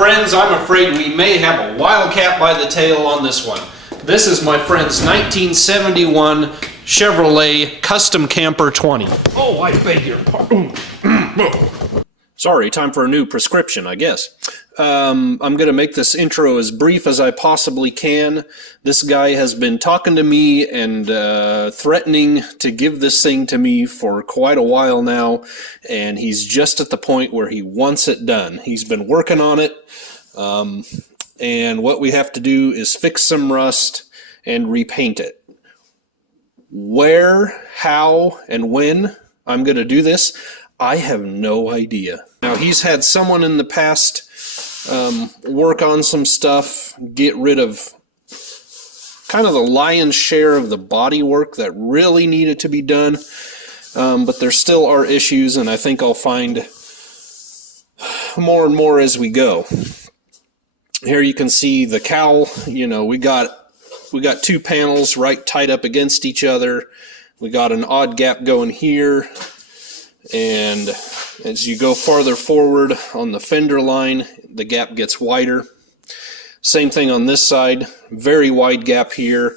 Friends, I'm afraid we may have a wildcat by the tail on this one. This is my friend's 1971 Chevrolet Custom Camper 20. Oh, I beg your pardon. Sorry, time for a new prescription, I guess. I'm going to make this intro as brief as I possibly can. This guy has been talking to me and threatening to give this thing to me for quite a while now, and he's just at the point where he wants it done. He's been working on it, and what we have to do is fix some rust and repaint it. Where, how, and when I'm going to do this, I have no idea. Now, he's had someone in the past work on some stuff, get rid of kind of the lion's share of the body work that really needed to be done, but there still are issues, and I think I'll find more and more as we go. Here you can see the cowl. You know, we got two panels right tight up against each other. We got an odd gap going here, and as you go farther forward on the fender line, the gap gets wider. Same thing on this side, very wide gap here.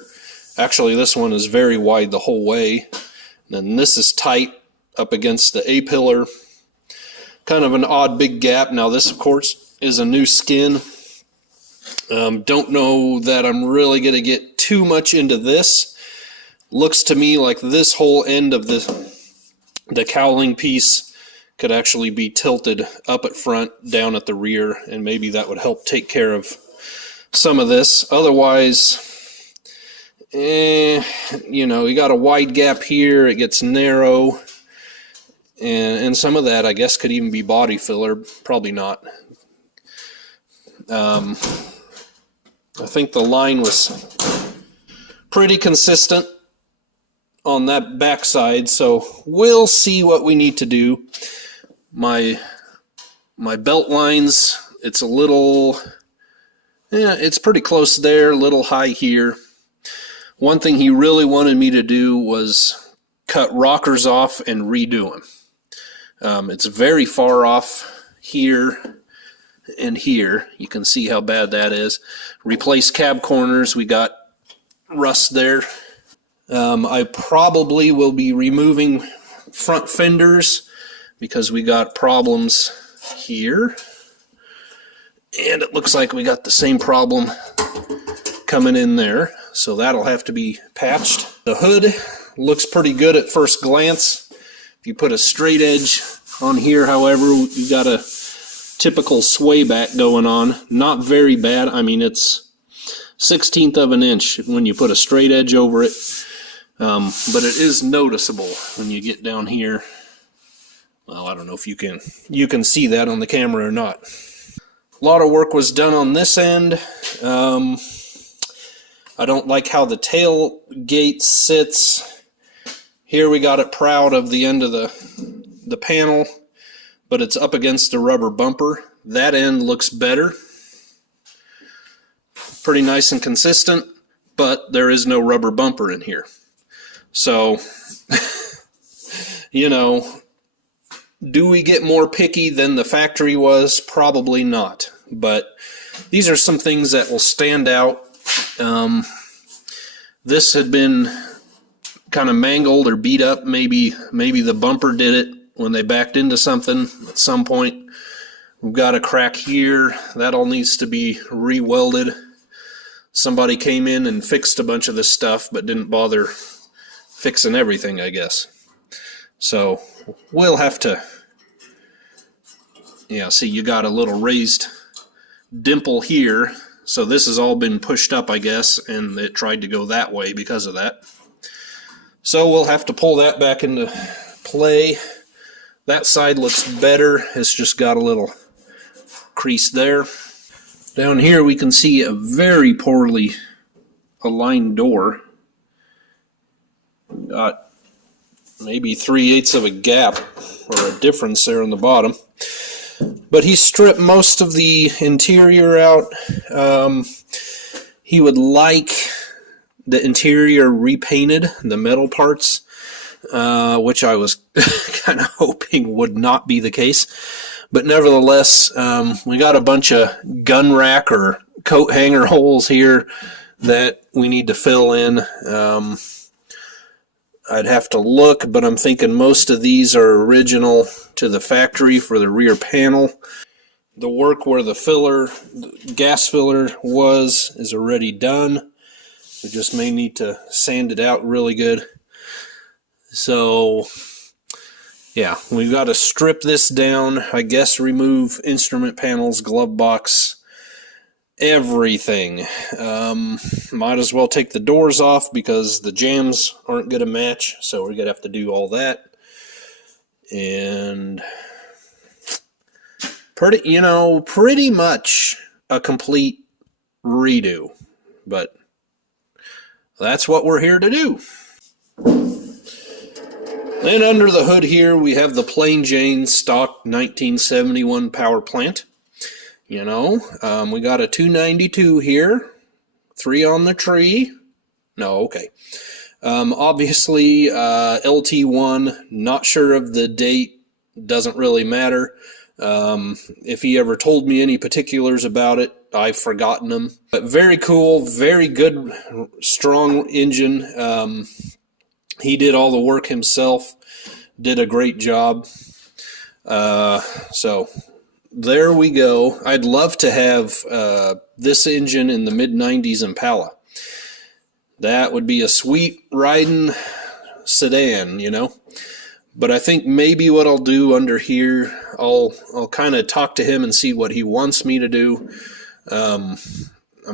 Actually, this one is very wide the whole way. And this is tight up against the A-pillar. Kind of an odd big gap. Now this, of course, is a new skin. Don't know that I'm really going to get too much into this. Looks to me like this whole end of the cowling piece could actually be tilted up at front, down at the rear, and maybe that would help take care of some of this. Otherwise, you know, you got a wide gap here, it gets narrow, and some of that I guess could even be body filler, probably not. I think the line was pretty consistent on that backside, so we'll see what we need to do. My belt lines, it's a little, it's pretty close there, a little high here. One thing he really wanted me to do was cut rockers off and redo them. It's very far off here and here. You can see how bad that is. Replace cab corners, we got rust there. I probably will be removing front fenders because we got problems here, and it looks like we got the same problem coming in there, so that'll have to be patched. The hood looks pretty good at first glance. If you put a straight edge on here, however, you got a typical sway back going on. Not very bad. I mean, it's 1/16 of an inch when you put a straight edge over it, but it is noticeable when you get down here. Well, I don't know if you can see that on the camera or not. A lot of work was done on this end. I don't like how the tailgate sits. Here we got it proud of the end of the panel, but it's up against the rubber bumper. That end looks better. Pretty nice and consistent, but there is no rubber bumper in here. So, you know, do we get more picky than the factory was? Probably not. But these are some things that will stand out. This had been kind of mangled or beat up. Maybe the bumper did it when they backed into something at some point. We've got a crack here. That all needs to be re-welded. Somebody came in and fixed a bunch of this stuff but didn't bother fixing everything, I guess. So we'll have to, yeah, see, you got a little raised dimple here, so this has all been pushed up, I guess, and it tried to go that way because of that. So we'll have to pull that back into play. That side looks better. It's just got a little crease there. Down here we can see a very poorly aligned door. Got maybe 3/8 of a gap or a difference there on the bottom. But he stripped most of the interior out. He would like the interior repainted, the metal parts. which I was kind of hoping would not be the case. But nevertheless, we got a bunch of gun rack or coat hanger holes here that we need to fill in. I'd have to look, but I'm thinking most of these are original to the factory for the rear panel. The work where the gas filler is already done. We just may need to sand it out really good. So, yeah, we've got to strip this down, I guess remove instrument panels, glove box, everything. Might as well take the doors off because the jambs aren't going to match, so we're going to have to do all that. And pretty much a complete redo. But that's what we're here to do. Then under the hood here, we have the plain Jane stock 1971 power plant. We got a 292 here, 3 on the tree. No, okay. Obviously, LT1, not sure of the date, doesn't really matter. If he ever told me any particulars about it, I've forgotten them. But very cool, very good, strong engine. He did all the work himself, did a great job. So there we go. I'd love to have this engine in the mid-90s Impala. That would be a sweet riding sedan, But I think maybe what I'll do under here, I'll kind of talk to him and see what he wants me to do. I'm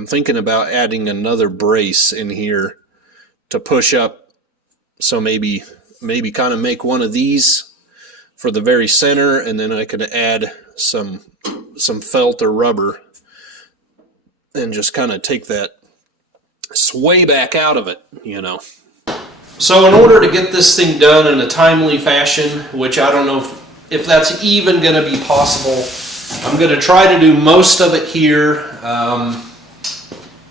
thinking about adding another brace in here to push up. So maybe kind of make one of these for the very center, and then I could add some felt or rubber and just kind of take that sway back out of it, So in order to get this thing done in a timely fashion, which I don't know if that's even going to be possible, I'm going to try to do most of it here. I'm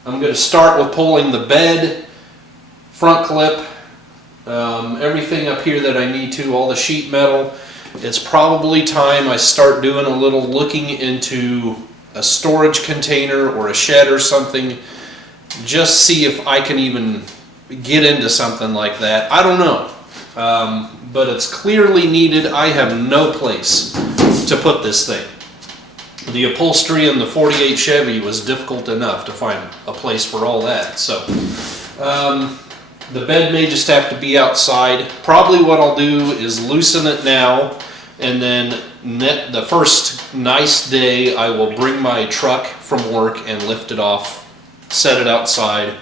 going to start with pulling the bed, front clip, everything up here that I need to, all the sheet metal. It's probably time I start doing a little looking into a storage container or a shed or something. Just see if I can even get into something like that. I don't know, but it's clearly needed. I have no place to put this thing. The upholstery in the 48 Chevy was difficult enough to find a place for all that. So the bed may just have to be outside. Probably what I'll do is loosen it now, and then the first nice day I will bring my truck from work and lift it off, set it outside,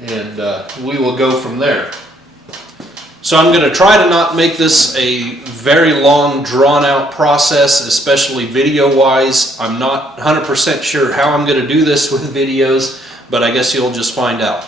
and we will go from there. So I'm going to try to not make this a very long, drawn-out process, especially video-wise. I'm not 100% sure how I'm going to do this with videos, but I guess you'll just find out.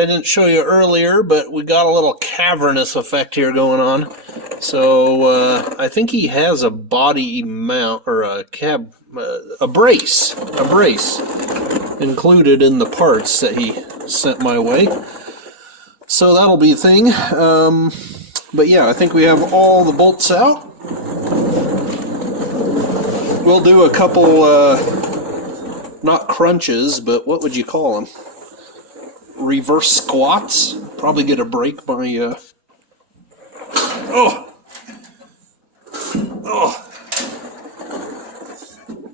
I didn't show you earlier, but we got a little cavernous effect here going on. So I think he has a body mount or a brace included in the parts that he sent my way. So that'll be a thing. But yeah, I think we have all the bolts out. We'll do a couple, not crunches, but what would you call them? Reverse squats. Probably get a break my, oh!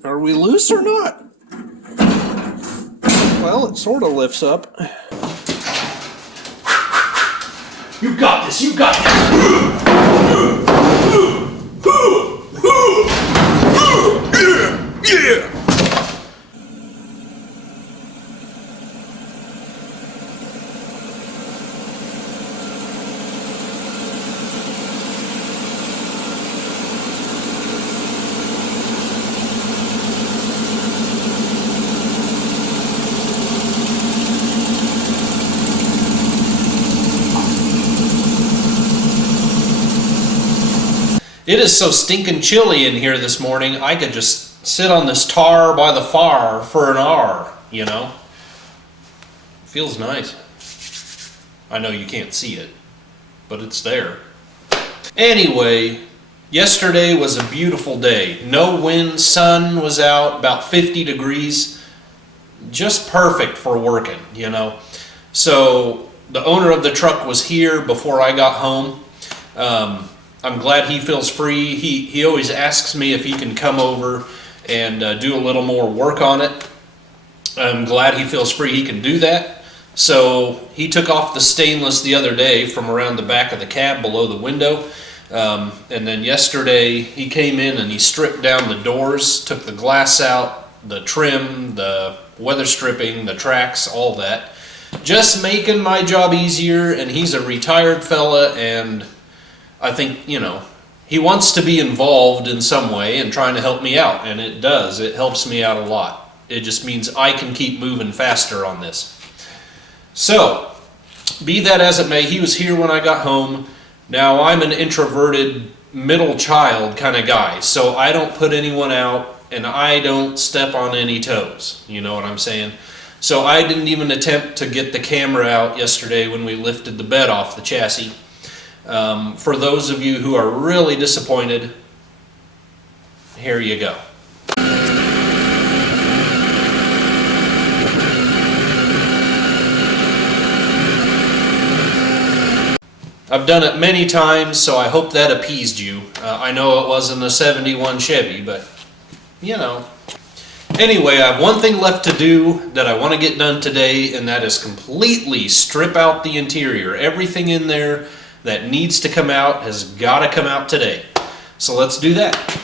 Are we loose or not? Well, it sort of lifts up. You got this, you got this! Yeah! It is so stinking chilly in here this morning, I could just sit on this tar by the fire for an hour, you know? Feels nice. I know you can't see it, but it's there. Anyway, yesterday was a beautiful day. No wind, sun was out, about 50 degrees. Just perfect for working, you know? So the owner of the truck was here before I got home. I'm glad he feels free. He always asks me if he can come over and do a little more work on it. I'm glad he feels free he can do that. So he took off the stainless the other day from around the back of the cab below the window. And then yesterday he came in and he stripped down the doors, took the glass out, the trim, the weather stripping, the tracks, all that. Just making my job easier, and he's a retired fella, and I think, you know, he wants to be involved in some way and trying to help me out, and it does. It helps me out a lot. It just means I can keep moving faster on this. So, be that as it may, he was here when I got home. Now, I'm an introverted middle child kind of guy, so I don't put anyone out and I don't step on any toes. You know what I'm saying? So I didn't even attempt to get the camera out yesterday when we lifted the bed off the chassis. For those of you who are really disappointed, here you go. I've done it many times, so I hope that appeased you. I know it wasn't a 71 Chevy, but, you know. Anyway, I have one thing left to do that I want to get done today, and that is completely strip out the interior. Everything in there that needs to come out has got to come out today. So let's do that.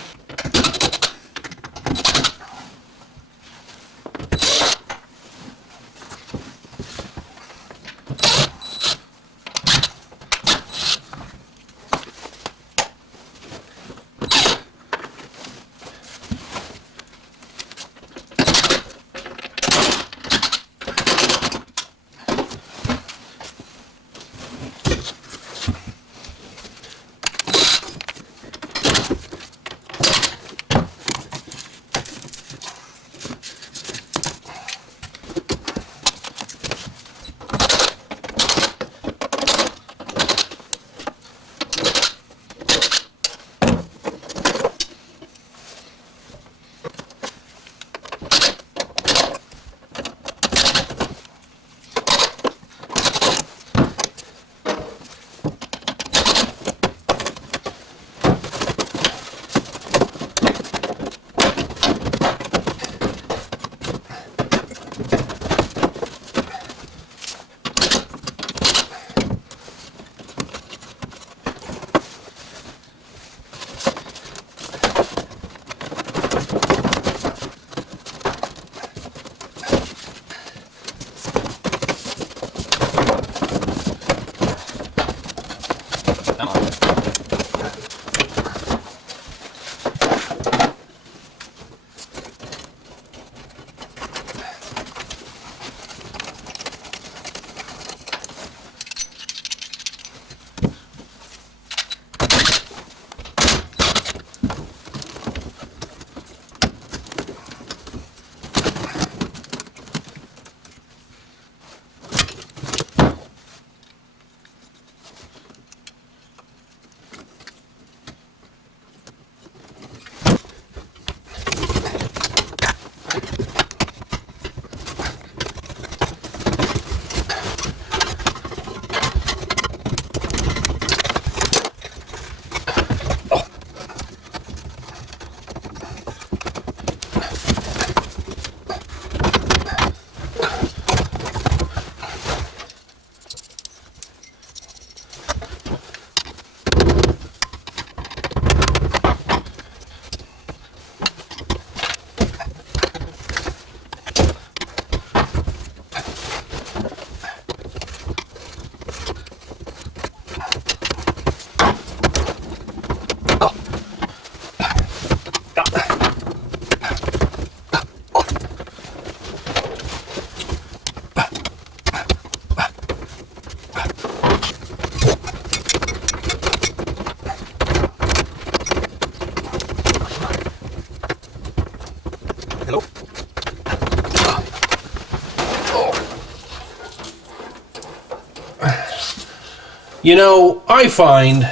You know, I find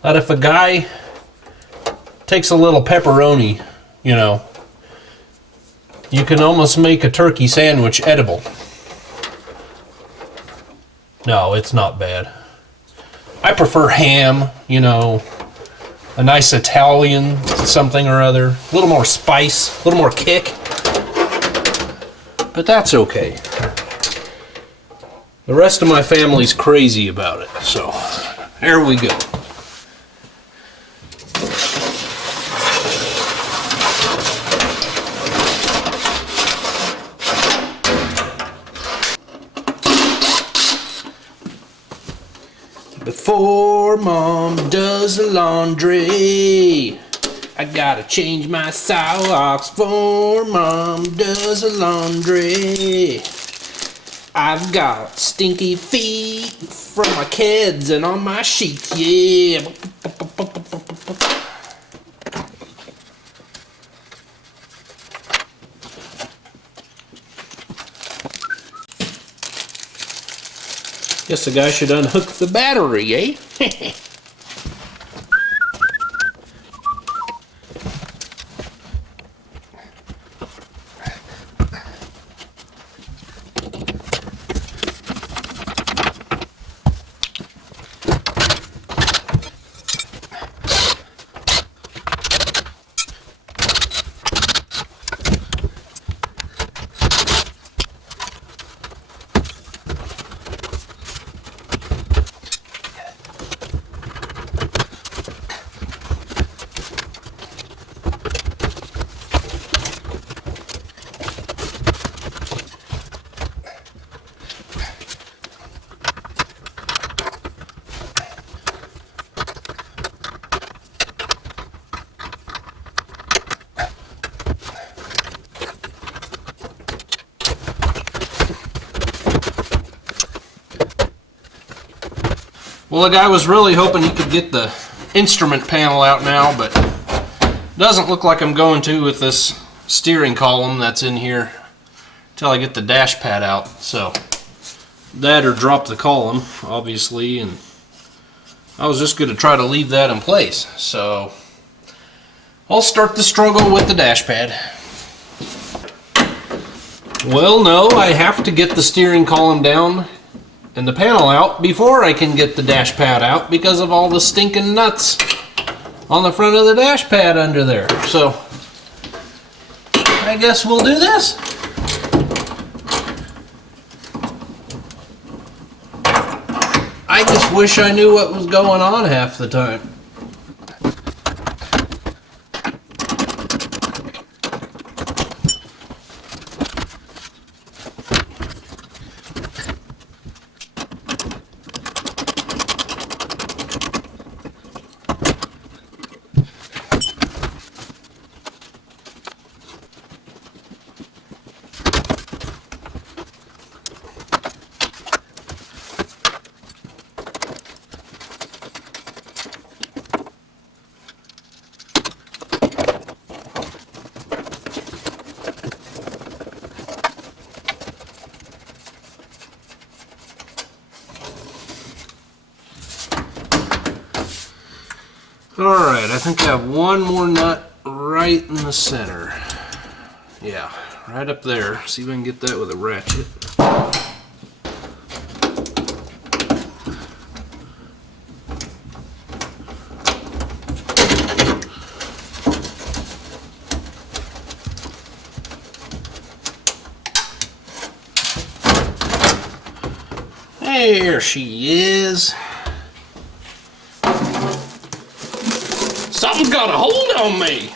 that if a guy takes a little pepperoni, you know, you can almost make a turkey sandwich edible. No, it's not bad. I prefer ham, you know, a nice Italian something or other. A little more spice, a little more kick. But that's okay. The rest of my family's crazy about it, so there we go. Before Mom does the laundry, I gotta change my socks. Before Mom does the laundry, I've got stinky feet from my kids and on my sheets, yeah. Guess the guy should unhook the battery, eh? Well, the guy was really hoping he could get the instrument panel out now, but doesn't look like I'm going to with this steering column that's in here until I get the dash pad out. So that or drop the column, obviously, and I was just going to try to leave that in place. So I'll start the struggle with the dash pad. Well, no, I have to get the steering column down and the panel out before I can get the dash pad out because of all the stinking nuts on the front of the dash pad under there. So I guess we'll do this. I just wish I knew what was going on half the time. Alright, I think I have one more nut right in the center. Yeah, right up there. See if I can get that with a ratchet. There she is. Something's got a hold on me.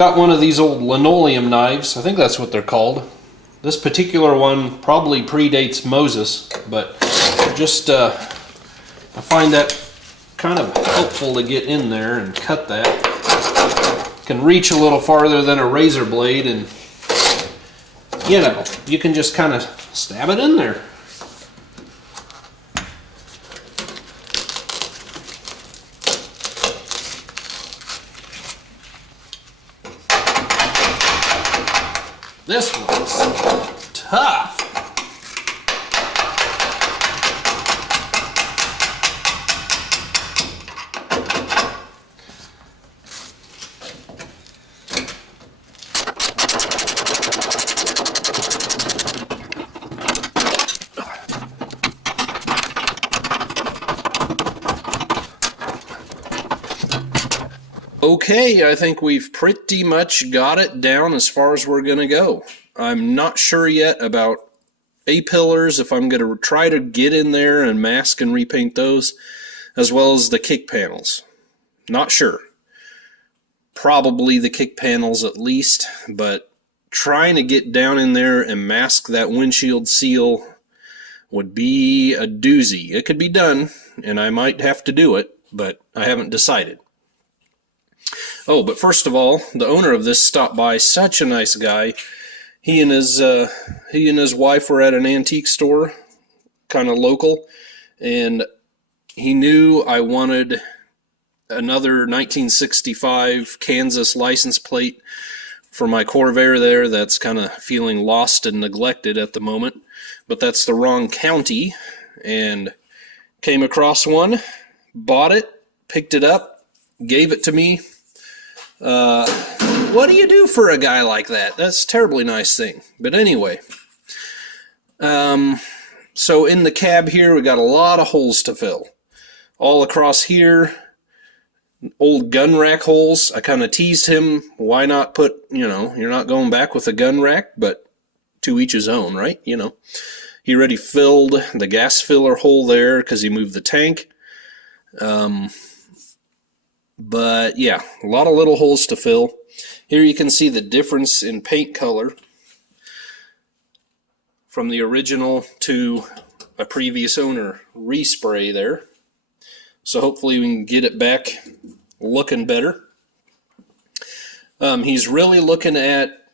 Got one of these old linoleum knives. I think that's what they're called. This particular one probably predates Moses, but just I find that kind of helpful to get in there and cut that. Can reach a little farther than a razor blade, and you know, you can just kind of stab it in there. This one's tough. Okay, I think we've pretty much got it down as far as we're going to go. I'm not sure yet about A-pillars, if I'm going to try to get in there and mask and repaint those, as well as the kick panels. Not sure. Probably the kick panels at least, but trying to get down in there and mask that windshield seal would be a doozy. It could be done, and I might have to do it, but I haven't decided. Oh, but first of all, the owner of this stopped by. Such a nice guy. He and his wife were at an antique store, kind of local, and he knew I wanted another 1965 Kansas license plate for my Corvair there. That's kind of feeling lost and neglected at the moment, but that's the wrong county, and came across one, bought it, picked it up, gave it to me. What do you do for a guy like that? That's a terribly nice thing. But anyway, so in the cab here, we got a lot of holes to fill. All across here, old gun rack holes. I kind of teased him, why not put, you know, you're not going back with a gun rack, but to each his own, right? You know, he already filled the gas filler hole there because he moved the tank. But yeah, a lot of little holes to fill. Here you can see the difference in paint color from the original to a previous owner respray there. So hopefully we can get it back looking better. He's really looking at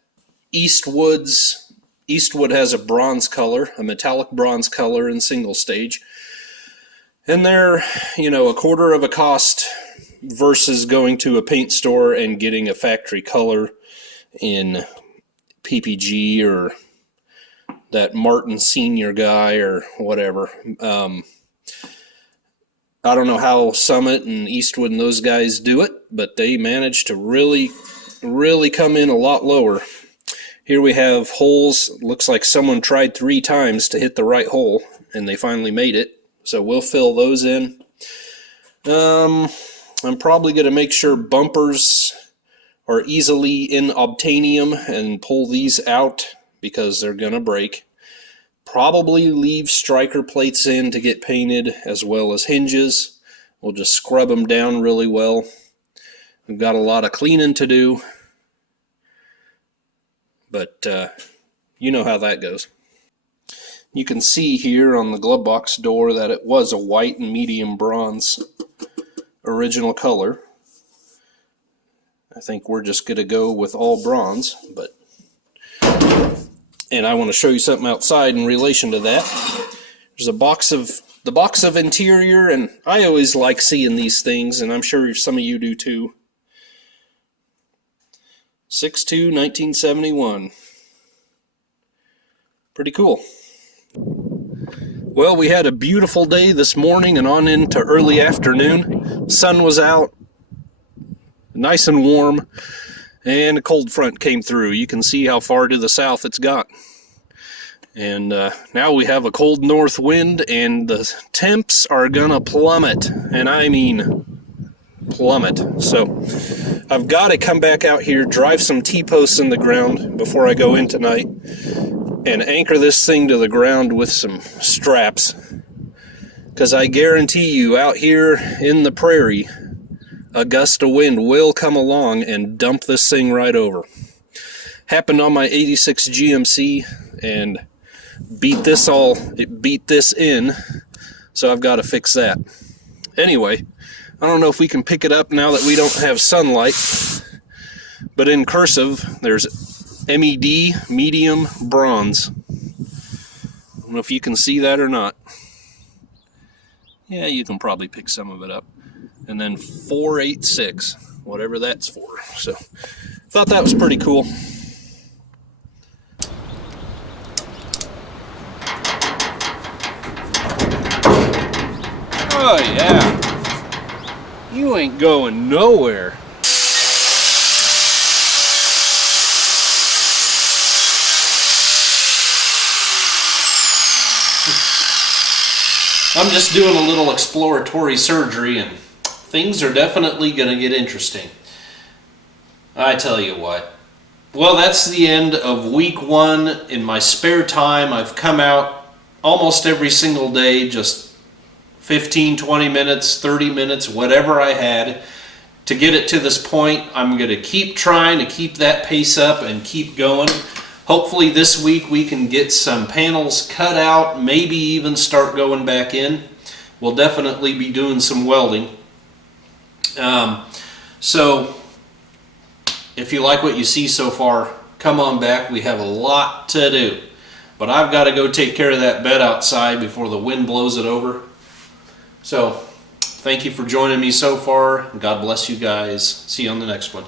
Eastwood's. Eastwood has a bronze color, a metallic bronze color in single stage. And they're, you know, a quarter of a cost versus going to a paint store and getting a factory color in PPG or that Martin Senior guy or whatever. I don't know how Summit and Eastwood and those guys do it, but they manage to really come in a lot lower. Here we have holes. Looks like someone tried 3 times to hit the right hole, and they finally made it. So we'll fill those in. I'm probably going to make sure bumpers are easily in obtainium and pull these out because they're going to break. Probably leave striker plates in to get painted, as well as hinges. We'll just scrub them down really well. We've got a lot of cleaning to do, but you know how that goes. You can see here on the glove box door that it was a white and medium bronze original color. I think we're just going to go with all bronze, but and I want to show you something outside in relation to that. There's the box of interior, and I always like seeing these things, and I'm sure some of you do too. 6/2/1971. Pretty cool. Well, we had a beautiful day this morning and on into early afternoon. Sun was out, nice and warm, and a cold front came through. You can see how far to the south it's got. And now we have a cold north wind, and the temps are gonna plummet, and I mean plummet. So I've got to come back out here, drive some T-posts in the ground before I go in tonight, and anchor this thing to the ground with some straps, because I guarantee you out here in the prairie a gust of wind will come along and dump this thing right over. Happened on my 86 GMC and beat this in, so I've got to fix that. Anyway, I don't know if we can pick it up now that we don't have sunlight, but in cursive there's MED, medium bronze. I don't know if you can see that or not. Yeah, you can probably pick some of it up. And then 486, whatever that's for. So, thought that was pretty cool. Oh yeah, you ain't going nowhere. I'm just doing a little exploratory surgery and things are definitely going to get interesting. I tell you what. Well, that's the end of week 1. In my spare time, I've come out almost every single day, just 15, 20 minutes, 30 minutes, whatever I had to get it to this point. I'm going to keep trying to keep that pace up and keep going. Hopefully this week we can get some panels cut out, maybe even start going back in. We'll definitely be doing some welding. So if you like what you see so far, come on back. We have a lot to do. But I've got to go take care of that bed outside before the wind blows it over. So thank you for joining me so far. God bless you guys. See you on the next one.